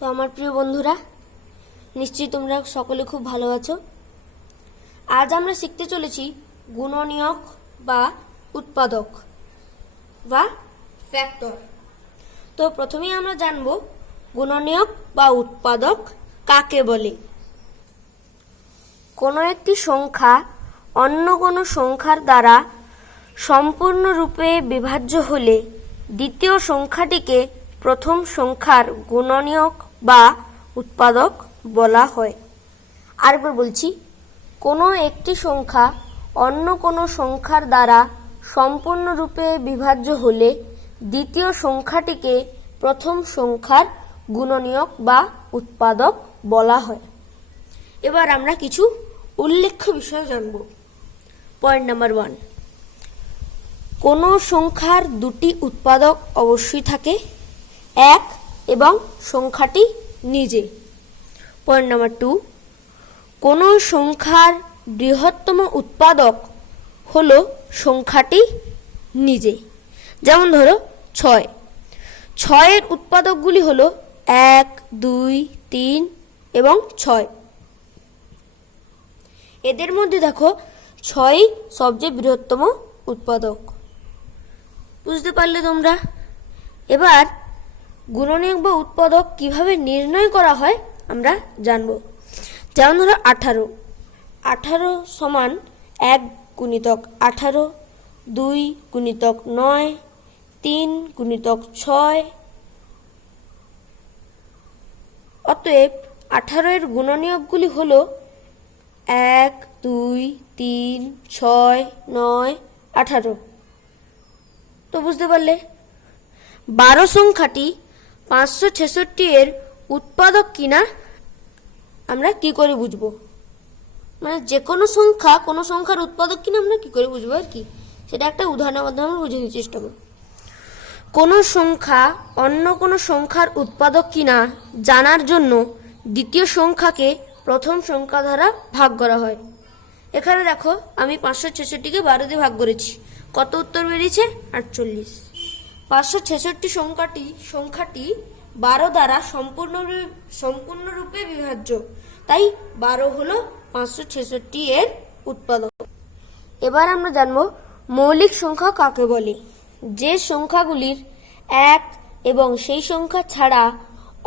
তো আমার প্রিয় বন্ধুরা, নিশ্চয়ই তোমরা সকলে খুব ভালো আছো। আজ আমরা শিখতে চলেছি গুণনীয়ক বা উৎপাদক বা ফ্যাক্টর। তো প্রথমেই আমরা জানব গুণনীয়ক বা উৎপাদক কাকে বলে। কোনো একটি সংখ্যা অন্য কোনো সংখ্যার দ্বারা সম্পূর্ণরূপে বিভাজ্য হলে দ্বিতীয় সংখ্যাটিকে প্রথম সংখ্যার গুণনীয়ক বা উৎপাদক বলা হয়। আরেকবার বলছি, কোনো একটি সংখ্যা অন্য কোনো সংখ্যার দ্বারা সম্পূর্ণরূপে বিভাজ্য হলে দ্বিতীয় সংখ্যাটিকে প্রথম সংখ্যার গুণনীয়ক বা উৎপাদক বলা হয়। এবার আমরা কিছু উল্লেখ্য বিষয় জানব। পয়েন্ট নাম্বার 1, কোনো সংখ্যার দুটি উৎপাদক অবশ্যই থাকে, এক এবং সংখ্যাটি নিজে। পয়েন্ট নাম্বার 2, কোনো সংখ্যার বৃহত্তম উৎপাদক হলো সংখ্যাটি নিজে। যেমন ধরো 6, 6-এর উৎপাদকগুলি হলো 1, 2, 3 এবং 6। এদের মধ্যে দেখো 6ই সবচেয়ে বৃহত্তম উৎপাদক। বুঝতে পারলে তোমরা? এবার গুণনীয়ক বা উৎপাদক কিভাবে নির্ণয় করা হয় আমরা জানব। যেমন ধরো 18, 18 সমান 1 গুণিতক 18, 2 গুণিতক 9, 3 গুণিতক 6। অতএব 18-এর গুণনীয়কগুলি হলো 1, 2, 3, 6, 9, 18। তো বুঝতে পারলে? 12 সংখ্যাটি 566-এর উৎপাদক কিনা আমরা কি করে বুঝবো? মানে যে কোনো সংখ্যা কোনো সংখ্যার উৎপাদক কিনা আমরা কি করে বুঝবো আর কি, সেটা একটা উদাহরণের মাধ্যমে বুঝানোর চেষ্টা করব। কোনো সংখ্যা অন্য কোনো সংখ্যার উৎপাদক কিনা জানার জন্য দ্বিতীয় সংখ্যাকে প্রথম সংখ্যা দ্বারা ভাগ করা হয়। এখানে দেখো আমি 566কে 12 দিয়ে ভাগ করেছি। কত উত্তর বেরিয়েছে? 48। 566 সংখ্যাটি 12 দ্বারা সম্পূর্ণরূপে বিভাজ্য, তাই 12 হলো 566 এর উৎপাদক। এবার আমরা জানবো মৌলিক সংখ্যা কাকে বলে। যে সংখ্যাগুলির 1 এবং সেই সংখ্যা ছাড়া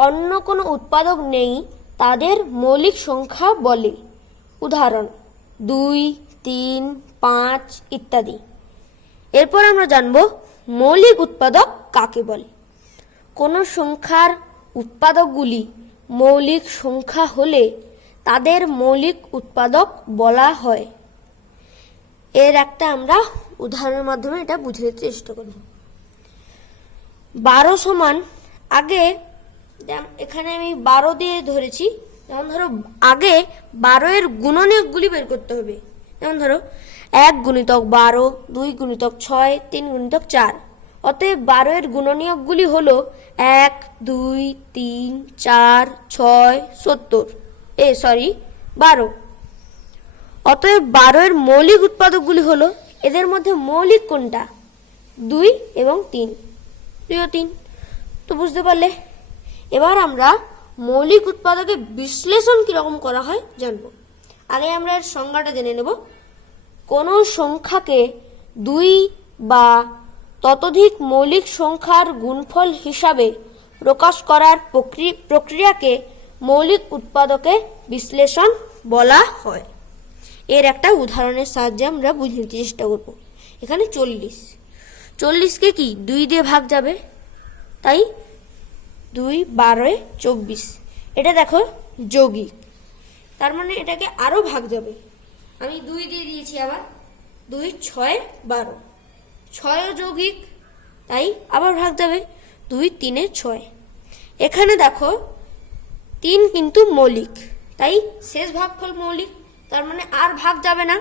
অন্য কোনো উৎপাদক নেই তাদের মৌলিক সংখ্যা বলে। উদাহরণ 2, 3, 5 ইত্যাদি। এরপর আমরা জানব মৌলিক উৎপাদক কাকে বলে। কোনো সংখ্যার উৎপাদকগুলি মৌলিক সংখ্যা হলে তাদের মৌলিক উৎপাদক বলা হয়। এর একটা আমরা উদাহরণের মাধ্যমে এটা বুঝাতে চেষ্টা করব। 12 সমান, আগে এখানে আমি 12 দিয়ে ধরেছি। যেমন ধরো আগে 12-এর গুণনীয়কগুলি বের করতে হবে। যেমন ধরো 1 গুণিতক 12, 2 গুণিতক 6, 3 গুণিতক 4। অতএব 12-এর গুণনীয়কগুলি হলো 1, 2, 3, 4, 6, 12। অতএব 12-এর মৌলিক উৎপাদকগুলি হলো, এদের মধ্যে মৌলিক কোনটা? 2 এবং 3, 2 ও 3। তো বুঝতে পারলে? এবার আমরা মৌলিক উৎপাদকের বিশ্লেষণ কিরকম করা হয় জানবো। আগে আমরা এর সংজ্ঞাটা জেনে নেব। কোনো সংখ্যাকে 2 বা ততোধিক মৌলিক সংখ্যার গুণফল হিসাবে প্রকাশ করার প্রক্রিয়াকে মৌলিক উৎপাদকের বিশ্লেষণ বলা হয়। এর একটা উদাহরণের সাহায্যে আমরা বুঝতে চেষ্টা করব। এখানে 40কে কি 2 দিয়ে ভাগ যাবে, তাই 2, 12, 24। এটা দেখো যৌগিক, তার মানে এটাকে আরো ভাগ যাবে। আমি 2 দিয়ে দিয়েছি, আবার 2, 6, 12। 6ও যৌগিক, তাই আবার ভাগ যাবে 2, 3, 6। এখানে দেখো 3 কিন্তু মৌলিক, তাই শেষ ভাগফল মৌলিক, তার মানে আর ভাগ যাবে না।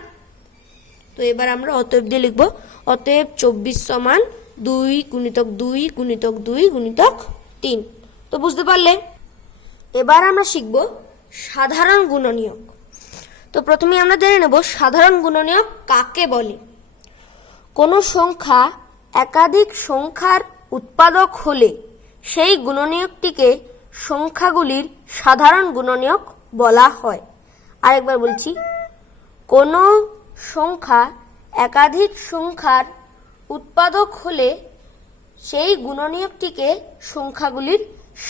তো এবার আমরা অতএব দিয়ে লিখবো। অতএব 24 সমান 2 গুণিতক 2 গুণিতক 2 গুণিতক 3। তো বুঝতে পারলে? এবার আমরা শিখব সাধারণ গুণনীয়ক। তো প্রথমে আমরা জেনে নেব সাধারণ গুণনীয়ক কাকে বলে। কোনো সংখ্যা একাধিক সংখ্যার উৎপাদক হলে সেই গুণনীয়কটিকে সংখ্যাগুলির সাধারণ গুণনীয়ক বলা হয়। আরেকবার বলছি, কোনো সংখ্যা একাধিক সংখ্যার উৎপাদক হলে সেই গুণনীয়কটিকে সংখ্যাগুলির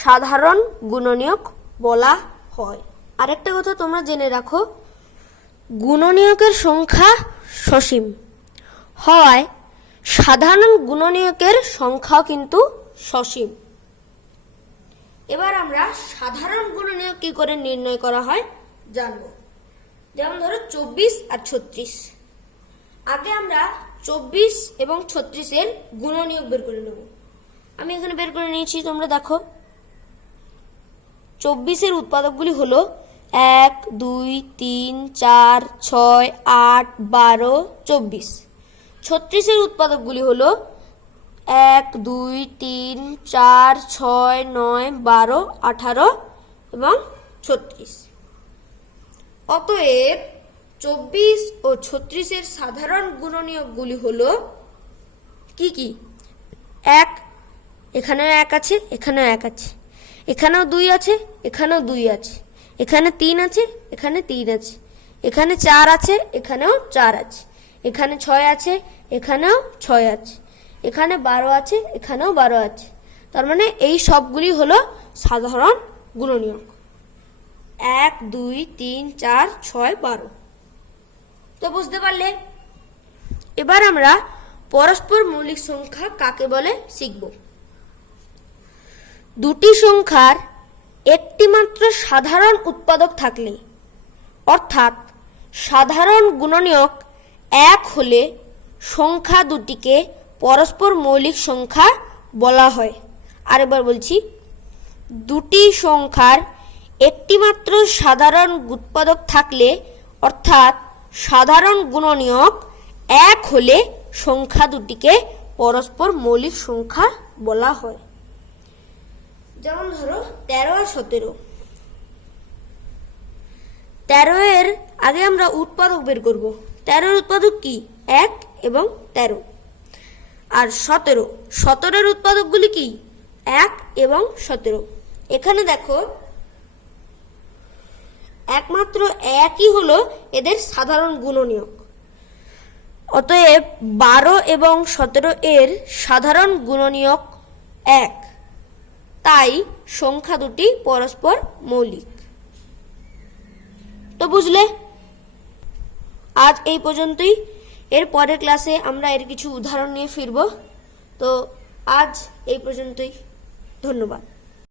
সাধারণ গুণনীয়ক বলা হয়। আরেকটা কথা তোমরা জেনে রাখো, গুণনীয়কের সংখ্যা সসীম হওয়ায় সাধারণ গুণনীয়কের সংখ্যাও কিন্তু সসীম। এবার আমরা সাধারণ গুণনীয়ক কি করে নির্ণয় করা হয় জানবো। যেমন ধরো 24 আর 36। আগে আমরা 24 এবং 36 এর গুণনীয়ক বের করে নেব। আমি এখানে বের করে নিয়েছি, তোমরা দেখো। 24 এর উৎপাদকগুলি হলো 1, 2, 3, 4, 6, 8, 12, 24। 36 এর উৎপাদকগুলি হলো 1, 2, 3, 4, 6, 9, 12, 18 এবং 36। অতএব 24 ও 36 এর সাধারণ গুণনীয়কগুলি হলো কি কি? 1, এখানেও 1 আছে, এখানেও 1 আছে, এখানেও 2 আছে, এখানেও 2 আছে, এখানে 3 আছে, এখানে 3 আছে, এখানে 4 আছে, এখানেও 4 আছে, এখানে 6 আছে, এখানেও 6 আছে, এখানে 12 আছে, এখানেও 12 আছে। তার মানে এই সবগুলি হলো সাধারণ গুণনীয়ক। 1, 2, 3, 4, 6, 12। তো বুঝতে পারলে? এবার আমরা পরস্পর মৌলিক সংখ্যা কাকে বলে শিখব। দুটি সংখ্যার একটি মাত্র সাধারণ উৎপাদক থাকলে, অর্থাৎ সাধারণ গুণনীয়ক 1 হলে সংখ্যা দুটিকে পরস্পর মৌলিক সংখ্যা বলা হয়। আরেকবার বলছি, দুটি সংখ্যার একটি মাত্র সাধারণ উৎপাদক থাকলে, অর্থাৎ সাধারণ গুণনীয়ক 1 হলে সংখ্যা দুটিকে পরস্পর মৌলিক সংখ্যা বলা হয়। যেমন ধরো 13 আর 17। 13 এর আগে আমরা উৎপাদক বের করব। 13 এর উৎপাদক কি? 1 এবং 13। আর 17 এর উৎপাদকগুলি কি? 1 এবং 17। এখানে দেখো, একমাত্র একই হলো এদের সাধারণ গুণনীয়ক। অতএব 12 এবং 17 এর সাধারণ গুণনীয়ক 1, তাই সংখ্যা দুটি পরস্পর মৌলিক। তো বুঝলে? আজ এই পর্যন্তই। এর পরের ক্লাসে আমরা এর কিছু উদাহরণ নিয়ে ফিরব। তো আজ এই পর্যন্তই। ধন্যবাদ।